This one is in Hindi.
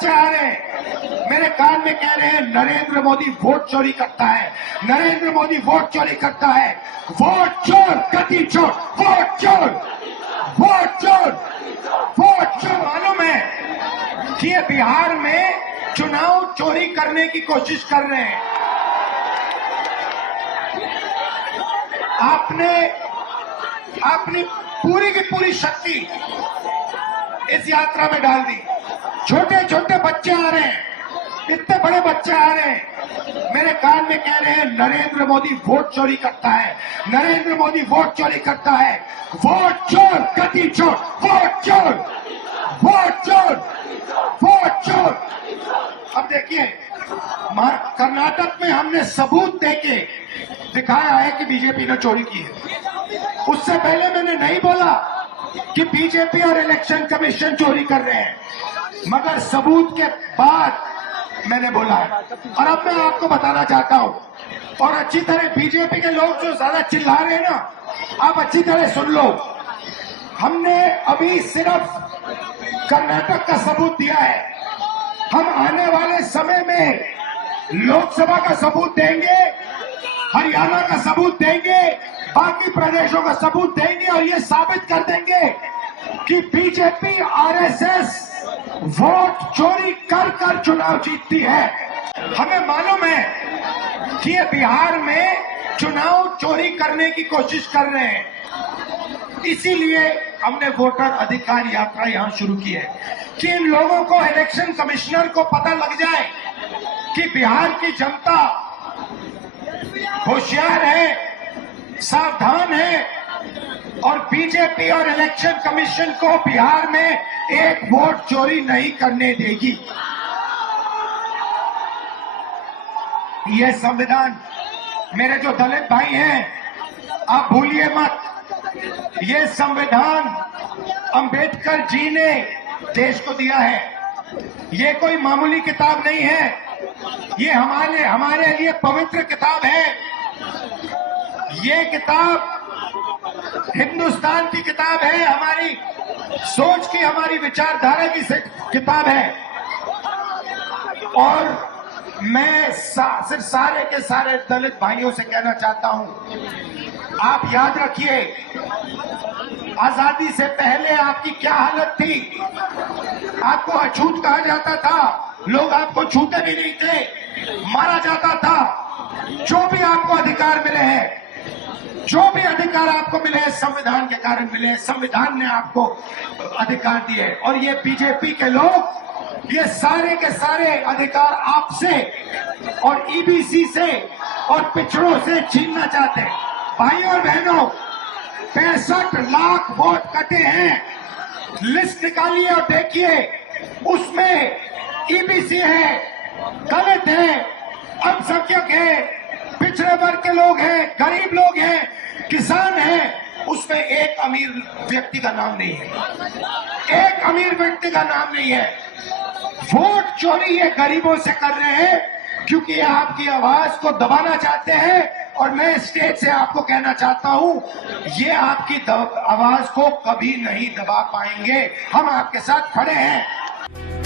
बच्चे आ रहे हैं, मेरे कान में कह रहे हैं नरेंद्र मोदी वोट चोरी करता है, नरेंद्र मोदी वोट चोरी करता है। वोट चोर, गति चोर, वोट चोर, वोट चोर, वोट चोर। मालूम है कि ये बिहार में चुनाव चोरी करने की कोशिश कर रहे हैं। आपने अपनी पूरी की पूरी शक्ति इस यात्रा में डाल दी। छोटे छोटे बच्चे आ रहे हैं, इतने बड़े बच्चे आ रहे हैं, मेरे कान में कह रहे हैं नरेंद्र मोदी वोट चोरी करता है, नरेंद्र मोदी वोट चोरी करता है। वोट चोर, गति चोर, वोट चोर, वोट चोर, वोट चोर। अब देखिए, कर्नाटक में हमने सबूत देके दिखाया है कि बीजेपी ने चोरी की है। उससे पहले मैंने नहीं बोला कि बीजेपी और इलेक्शन कमीशन चोरी कर रहे हैं, मगर सबूत के बाद मैंने बोला है। और अब मैं आपको बताना चाहता हूं, और अच्छी तरह बीजेपी के लोग जो ज्यादा चिल्ला रहे हैं ना, आप अच्छी तरह सुन लो। हमने अभी सिर्फ कर्नाटक का सबूत दिया है, हम आने वाले समय में लोकसभा का सबूत देंगे, हरियाणा का सबूत देंगे, बाकी प्रदेशों का सबूत देंगे और ये साबित कर देंगे कि बीजेपी आरएसएस वोट चोरी कर कर चुनाव जीतती है। हमें मालूम है कि ये बिहार में चुनाव चोरी करने की कोशिश कर रहे हैं, इसीलिए हमने वोटर अधिकार यात्रा यहां शुरू की है कि इन लोगों को, इलेक्शन कमिश्नर को पता लग जाए कि बिहार की जनता होशियार है, सावधान है और बीजेपी और इलेक्शन कमीशन को बिहार में एक वोट चोरी नहीं करने देगी। ये संविधान, मेरे जो दलित भाई हैं, आप भूलिए मत, ये संविधान अंबेडकर जी ने देश को दिया है। ये कोई मामूली किताब नहीं है, ये हमारे लिए पवित्र किताब है। ये किताब हिंदुस्तान की किताब है, हमारी सोच की, हमारी विचारधारा की किताब है। और मैं सिर्फ सारे के सारे दलित भाइयों से कहना चाहता हूं, आप याद रखिए, आजादी से पहले आपकी क्या हालत थी। आपको अछूत कहा जाता था, लोग आपको छूते भी नहीं थे, मारा जाता था। जो भी आपको अधिकार मिले हैं, जो भी अधिकार आपको मिले हैं, संविधान के कारण मिले हैं, संविधान ने आपको अधिकार दिए। और ये बीजेपी के लोग ये सारे के सारे अधिकार आपसे और ईबीसी से और पिछड़ों से छीनना चाहते हैं। भाइयों और बहनों, 65 लाख वोट कटे हैं, लिस्ट निकालिए और देखिए, उसमें ईबीसी है, दलित है, अल्पसंख्यक है, पिछड़े वर्ग के लोग हैं, गरीब लोग हैं, किसान हैं, उसमें एक अमीर व्यक्ति का नाम नहीं है, एक अमीर व्यक्ति का नाम नहीं है। वोट चोरी ये गरीबों से कर रहे हैं क्योंकि ये आपकी आवाज को दबाना चाहते हैं। और मैं स्टेज से आपको कहना चाहता हूं, ये आपकी आवाज को कभी नहीं दबा पाएंगे। हम आपके साथ खड़े हैं।